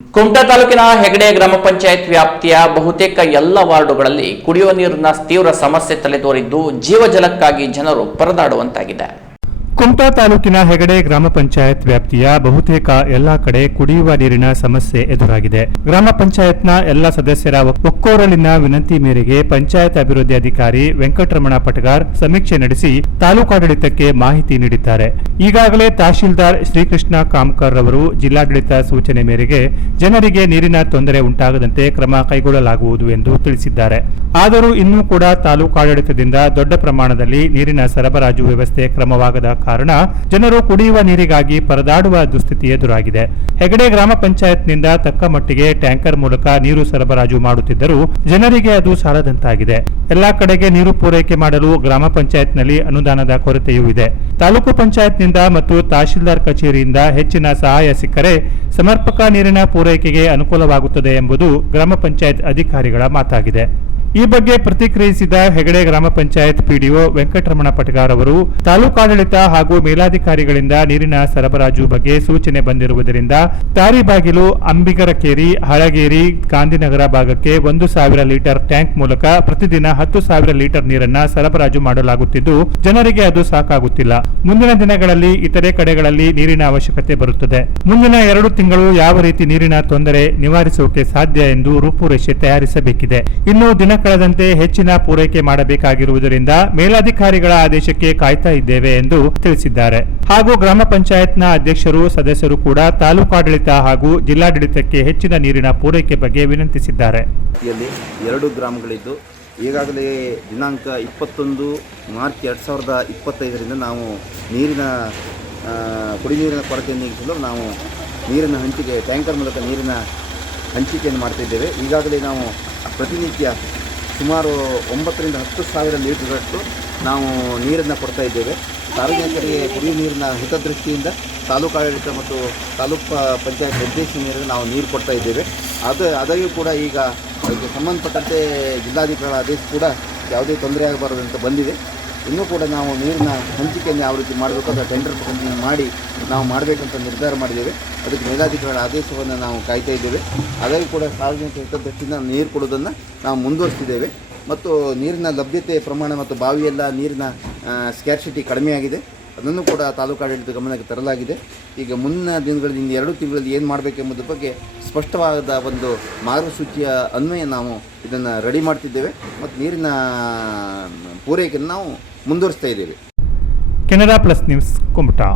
ಕುಮಟಾ ತಾಲೂಕಿನ ಹೆಗಡೆ ಗ್ರಾಮ ಪಂಚಾಯತ್ ವ್ಯಾಪ್ತಿಯ ಬಹುತೇಕ ಎಲ್ಲ ವಾರ್ಡುಗಳಲ್ಲಿ ಕುಡಿಯುವ ನೀರಿನ ತೀವ್ರ ಸಮಸ್ಯೆ ತಲೆದೋರಿದ್ದು ಜೀವಜಲಕ್ಕಾಗಿ ಜನರು ಪರದಾಡುವಂತಾಗಿದೆ. ಕುಮಟಾ ತಾಲೂಕಿನ ಹೆಗಡೆ ಗ್ರಾಮ ಪಂಚಾಯತ್ ವ್ಯಾಪ್ತಿಯ ಬಹುತೇಕ ಎಲ್ಲಾ ಕಡೆ ಕುಡಿಯುವ ನೀರಿನ ಸಮಸ್ಯೆ ಎದುರಾಗಿದೆ. ಗ್ರಾಮ ಪಂಚಾಯತ್ನ ಎಲ್ಲ ಸದಸ್ಯರ ಒಕ್ಕೊರಲಿನ ವಿನಂತಿ ಮೇರೆಗೆ ಪಂಚಾಯತ್ ಅಭಿವೃದ್ಧಿ ಅಧಿಕಾರಿ ವೆಂಕಟರಮಣ ಪಟಗಾರ್ ಸಮೀಕ್ಷೆ ನಡೆಸಿ ತಾಲೂಕಾಡಳಿತಕ್ಕೆ ಮಾಹಿತಿ ನೀಡಿದ್ದಾರೆ. ಈಗಾಗಲೇ ತಹಶೀಲ್ದಾರ್ ಶ್ರೀಕೃಷ್ಣ ಕಾಮಕರ್ ಅವರು ಜಿಲ್ಲಾಡಳಿತ ಸೂಚನೆ ಮೇರೆಗೆ ಜನರಿಗೆ ನೀರಿನ ತೊಂದರೆ ಉಂಟಾಗದಂತೆ ಕ್ರಮ ಕೈಗೊಳ್ಳಲಾಗುವುದು ಎಂದು ತಿಳಿಸಿದ್ದಾರೆ. ಆದರೂ ಇನ್ನೂ ಕೂಡ ತಾಲೂಕಾಡಳಿತದಿಂದ ದೊಡ್ಡ ಪ್ರಮಾಣದಲ್ಲಿ ನೀರಿನ ಸರಬರಾಜು ವ್ಯವಸ್ಥೆ ಕ್ರಮವಾಗದ ಕಾರಣ ಜನರು ಕುಡಿಯುವ ನೀರಿಗಾಗಿ ಪರದಾಡುವ ದುಸ್ಥಿತಿ ಎದುರಾಗಿದೆ. ಹೆಗಡೆ ಗ್ರಾಮ ಪಂಚಾಯತ್ನಿಂದ ತಕ್ಕ ಮಟ್ಟಿಗೆ ಟ್ಯಾಂಕರ್ ಮೂಲಕ ನೀರು ಸರಬರಾಜು ಮಾಡುತ್ತಿದ್ದರೂ ಜನರಿಗೆ ಅದು ಸಾಲದಂತಾಗಿದೆ. ಎಲ್ಲಾ ಕಡೆಗೆ ನೀರು ಪೂರೈಕೆ ಮಾಡಲು ಗ್ರಾಮ ಪಂಚಾಯತ್ನಲ್ಲಿ ಅನುದಾನದ ಕೊರತೆಯೂ ಇದೆ. ತಾಲೂಕು ಪಂಚಾಯತ್ನಿಂದ ಮತ್ತು ತಹಶೀಲ್ದಾರ್ ಕಚೇರಿಯಿಂದ ಹೆಚ್ಚಿನ ಸಹಾಯ ಸಿಕ್ಕರೆ ಸಮರ್ಪಕ ನೀರಿನ ಪೂರೈಕೆಗೆ ಅನುಕೂಲವಾಗುತ್ತದೆ ಎಂಬುದು ಗ್ರಾಮ ಪಂಚಾಯತ್ ಅಧಿಕಾರಿಗಳ ಮಾತಾಗಿದೆ. ಈ ಬಗ್ಗೆ ಪ್ರತಿಕ್ರಿಯಿಸಿದ ಹೆಗಡೆ ಗ್ರಾಮ ಪಂಚಾಯತ್ ಪಿಡಿಒ ವೆಂಕಟರಮಣ ಪಟಗಾರ್ ಅವರು ತಾಲೂಕಾಡಳಿತ ಹಾಗೂ ಮೇಲಾಧಿಕಾರಿಗಳಿಂದ ನೀರಿನ ಸರಬರಾಜು ಬಗ್ಗೆ ಸೂಚನೆ ಬಂದಿರುವುದರಿಂದ ತಾರಿಬಾಗಿಲು, ಅಂಬಿಗರಕೇರಿ, ಹಳಗೇರಿ, ಗಾಂಧಿನಗರ ಭಾಗಕ್ಕೆ 1,000 ಲೀಟರ್ ಟ್ಯಾಂಕ್ ಮೂಲಕ ಪ್ರತಿದಿನ 10,000 ಲೀಟರ್ ನೀರನ್ನ ಸರಬರಾಜು ಮಾಡಲಾಗುತ್ತಿದ್ದು ಜನರಿಗೆ ಅದು ಸಾಕಾಗುತ್ತಿಲ್ಲ. ಮುಂದಿನ ದಿನಗಳಲ್ಲಿ ಇತರೆ ಕಡೆಗಳಲ್ಲಿ ನೀರಿನ ಅವಶ್ಯಕತೆ ಬರುತ್ತದೆ. ಮುಂದಿನ 2 ತಿಂಗಳು ಯಾವ ರೀತಿ ನೀರಿನ ತೊಂದರೆ ನಿವಾರಿಸೋಕೆ ಸಾಧ್ಯ ಎಂದು ರೂಪುರೇಷೆ ತಯಾರಿಸಬೇಕಿದೆ. ಇನ್ನು ದಿನ ಕಳೆದಂತೆ ಹೆಚ್ಚಿನ ಪೂರೈಕೆ ಮಾಡಬೇಕಾಗಿರುವುದರಿಂದ ಮೇಲಾಧಿಕಾರಿಗಳ ಆದೇಶಕ್ಕೆ ಕಾಯ್ತಾ ಇದ್ದೇವೆ ಎಂದು ತಿಳಿಸಿದ್ದಾರೆ. ಹಾಗೂ ಗ್ರಾಮ ಪಂಚಾಯತ್ನ ಅಧ್ಯಕ್ಷರು, ಸದಸ್ಯರು ಕೂಡ ತಾಲೂಕಾಡಳಿತ ಹಾಗೂ ಜಿಲ್ಲಾಡಳಿತಕ್ಕೆ ಹೆಚ್ಚಿನ ನೀರಿನ ಪೂರೈಕೆ ಬಗ್ಗೆ ವಿನಂತಿಸಿದ್ದಾರೆ. 2 ಗ್ರಾಮಗಳಿದ್ದು ಈಗಾಗಲೇ ದಿನಾಂಕ 21 ಮಾರ್ಚ್ 2025ರಿಂದ ನಾವು ಕುಡಿ ನೀರಿನ ಕೊರತೆ ನೀಗಿಸಲು ನಾವು ನೀರಿನ ಹಂಚಿಕೆ ಟ್ಯಾಂಕರ್ ಮೂಲಕ ನೀರಿನ ಹಂಚಿಕೆಯನ್ನು ಮಾಡ್ತಿದ್ದೇವೆ. ಈಗಾಗಲೇ ನಾವು ಪ್ರತಿನಿತ್ಯ ಸುಮಾರು 9,000 ರಿಂದ 10,000 ಲೀಟರ್ಗಳಷ್ಟು ನಾವು ನೀರನ್ನು ಕೊಡ್ತಾ ಇದ್ದೇವೆ. ಸಾರ್ವಜನಿಕರಿಗೆ ಕುಡಿಯುವ ನೀರಿನ ಹಿತದೃಷ್ಟಿಯಿಂದ ತಾಲೂಕಾಡಳಿತ ಮತ್ತು ತಾಲೂಕು ಪಂಚಾಯತ್ ನಿರ್ದೇಶನ ಮೇರೆಗೆ ನಾವು ನೀರು ಕೊಡ್ತಾ ಇದ್ದೇವೆ. ಅದಾಗಿಯೂ ಕೂಡ ಈಗ ಅದಕ್ಕೆ ಸಂಬಂಧಪಟ್ಟಂತೆ ಜಿಲ್ಲಾಧಿಕಾರಿಗಳ ಆದೇಶ ಕೂಡ ಯಾವುದೇ ತೊಂದರೆ ಆಗಬಾರದು ಅಂತ ಬಂದಿದೆ. ಇನ್ನೂ ಕೂಡ ನಾವು ನೀರಿನ ಹಂಚಿಕೆಯನ್ನು ಯಾವ ರೀತಿ ಮಾಡಬೇಕು ಅದರ ಟೆಂಡರ್ ಮಾಡಿ ನಾವು ಮಾಡಬೇಕಂತ ನಿರ್ಧಾರ ಮಾಡಿದ್ದೇವೆ. ಅದಕ್ಕೆ ಮೇಲಾಧಿಕಾರಿಗಳ ಆದೇಶವನ್ನು ನಾವು ಕಾಯ್ತಾ ಇದ್ದೇವೆ. ಅದಾಗಿ ಕೂಡ ಸಾರ್ವಜನಿಕ ಹಿತದೃಷ್ಟಿಯಿಂದ ನೀರು ಕೊಡೋದನ್ನು ನಾವು ಮುಂದುವರಿಸ್ತಿದ್ದೇವೆ. ಮತ್ತು ನೀರಿನ ಲಭ್ಯತೆ ಪ್ರಮಾಣ ಮತ್ತು ಬಾವಿಯೆಲ್ಲ ನೀರಿನ ಸ್ಕ್ಯಾರ್ಸಿಟಿ ಕಡಿಮೆಯಾಗಿದೆ. ಅದನ್ನು ಕೂಡ ತಾಲೂಕಾಡಳಿತ ಗಮನಕ್ಕೆ ತರಲಾಗಿದೆ. ಈಗ ಮುಂದಿನ ದಿನಗಳಲ್ಲಿ 2 ತಿಂಗಳಲ್ಲಿ ಏನು ಮಾಡಬೇಕೆಂಬುದರ ಬಗ್ಗೆ ಸ್ಪಷ್ಟವಾದ ಒಂದು ಮಾರ್ಗಸೂಚಿಯ ಅನ್ವಯ ನಾವು ಇದನ್ನು ರೆಡಿ ಮಾಡ್ತಿದ್ದೇವೆ ಮತ್ತು ನೀರಿನ ಪೂರೈಕೆಯನ್ನು ನಾವು ಮುಂದುವರಿಸ್ತಾ ಇದ್ದೇವೆ. Canara plus news Kumta.